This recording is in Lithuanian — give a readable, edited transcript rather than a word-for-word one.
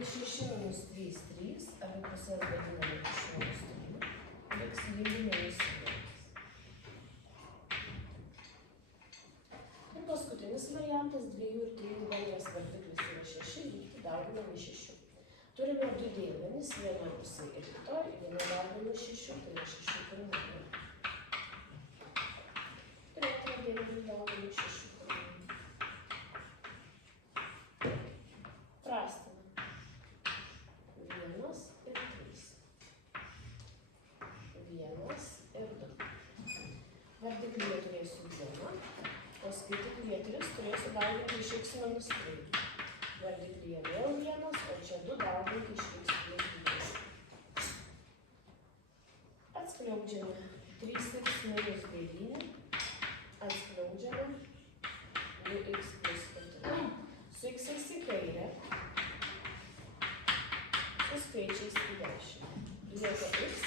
26 minus 3, 3, abipusės daliname iš minus 3, liks lygiai minus 1. Ir paskutinis variantas, 2 ir 3 bendras vardiklis yra 6, lygti dauginame 6. Turime du dėmenis, vieną pusę ir kitoj, vieną dauginame 6, tai yra 6 pirmųjų. Ir antrą dėmenį dauginame 6 pirmųjų. Prastiname. 1 ir 3. 1 ir 2. Vardiklyje turėsiu 1, o skaitiklyje 3 turėsiu dauginti iš x minus 3. Vardiklyje vėl 1, o čia 2 dauginti iš x plus 2. Atskliaudžiame 3x minus 9, atskliaudžiame 2x plus 4. Su x į kairę, su skaičiais į dešinę. Lieka x